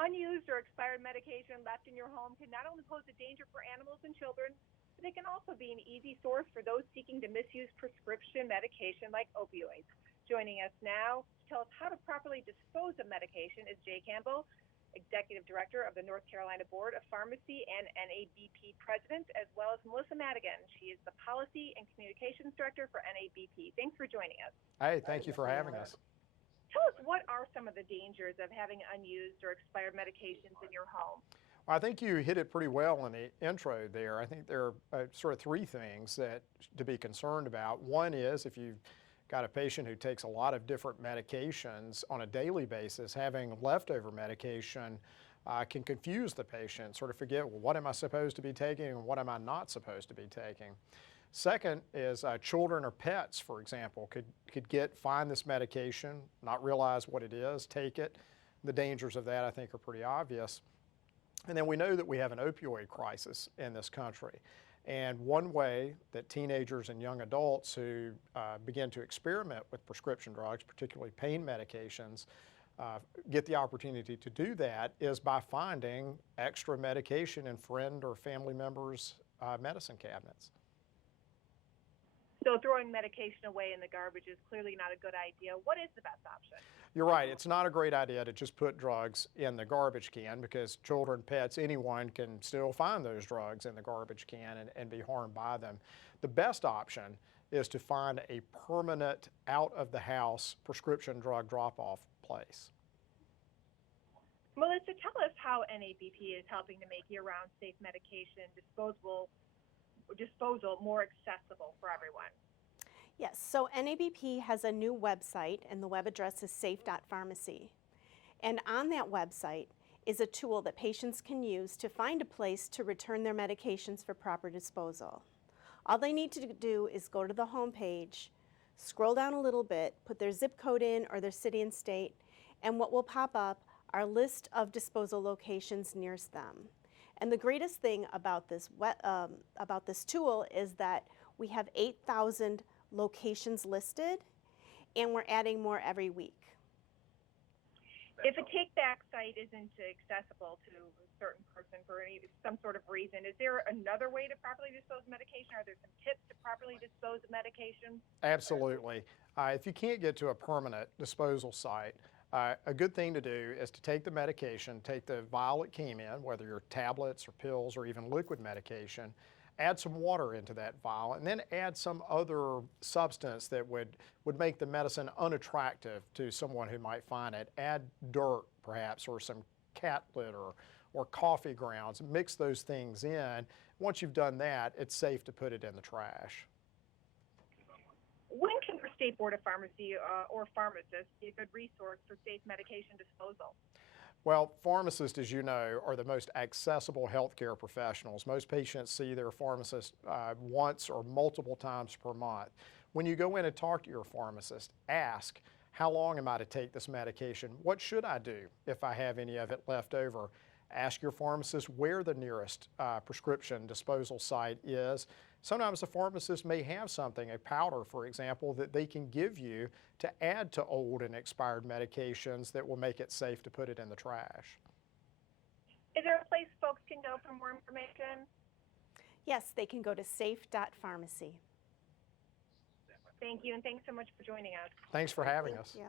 Unused or expired medication left in your home can not only pose a danger for animals and children, but they can also be an easy source for those seeking to misuse prescription medication like opioids. Joining us now to tell us how to properly dispose of medication is Jay Campbell, Executive Director of the North Carolina Board of Pharmacy and NABP President, as well as Melissa Madigan. She is the Policy and Communications Director for NABP. Thanks for joining us. Hey, thank you for having us. Tell us, what are some of the dangers of having unused or expired medications in your home? Well, I think you hit it pretty well in the intro there. I think there are sort of three things that to be concerned about. One is if you've got a patient who takes a lot of different medications on a daily basis, having leftover medication can confuse the patient, sort of forget, well, what am I supposed to be taking and what am I not supposed to be taking? Second is children or pets, for example, could find this medication, not realize what it is, take it. The dangers of that, I think, are pretty obvious. And then we know that we have an opioid crisis in this country. And one way that teenagers and young adults who begin to experiment with prescription drugs, particularly pain medications, get the opportunity to do that is by finding extra medication in friend or family members' medicine cabinets. So throwing medication away in the garbage is clearly not a good idea. What is the best option? You're right. It's not a great idea to just put drugs in the garbage can because children, pets, anyone can still find those drugs in the garbage can and be harmed by them. The best option is to find a permanent out-of-the-house prescription drug drop-off place. Melissa, tell us how NABP is helping to make year-round safe medication disposal more accessible for everyone. Yes, so NABP has a new website, and the web address is safe.pharmacy. And on that website is a tool that patients can use to find a place to return their medications for proper disposal. All they need to do is go to the home page, scroll down a little bit, put their zip code in or their city and state, and what will pop up are a list of disposal locations nearest them. And the greatest thing about this tool is that we have 8,000 locations listed, and we're adding more every week. If a take-back site isn't accessible to a certain person for some sort of reason, is there another way to properly dispose of medication? Are there some tips to properly dispose of medication? Absolutely. If you can't get to a permanent disposal site, a good thing to do is to take the medication, take the vial it came in, whether you're tablets or pills or even liquid medication, add some water into that vial, and then add some other substance that would make the medicine unattractive to someone who might find it. Add dirt, perhaps, or some cat litter or coffee grounds. Mix those things in. Once you've done that, it's safe to put it in the trash. When can the State Board of Pharmacy or pharmacists be a good resource for safe medication disposal? Well, pharmacists, as you know, are the most accessible healthcare professionals. Most patients see their pharmacist once or multiple times per month. When you go in and talk to your pharmacist, ask, how long am I to take this medication? What should I do if I have any of it left over? Ask your pharmacist where the nearest prescription disposal site is. Sometimes the pharmacist may have something, a powder, for example, that they can give you to add to old and expired medications that will make it safe to put it in the trash. Is there a place folks can go for more information? Yes, they can go to safe.pharmacy. Thank you, and thanks so much for joining us. Thanks for having us. Yeah.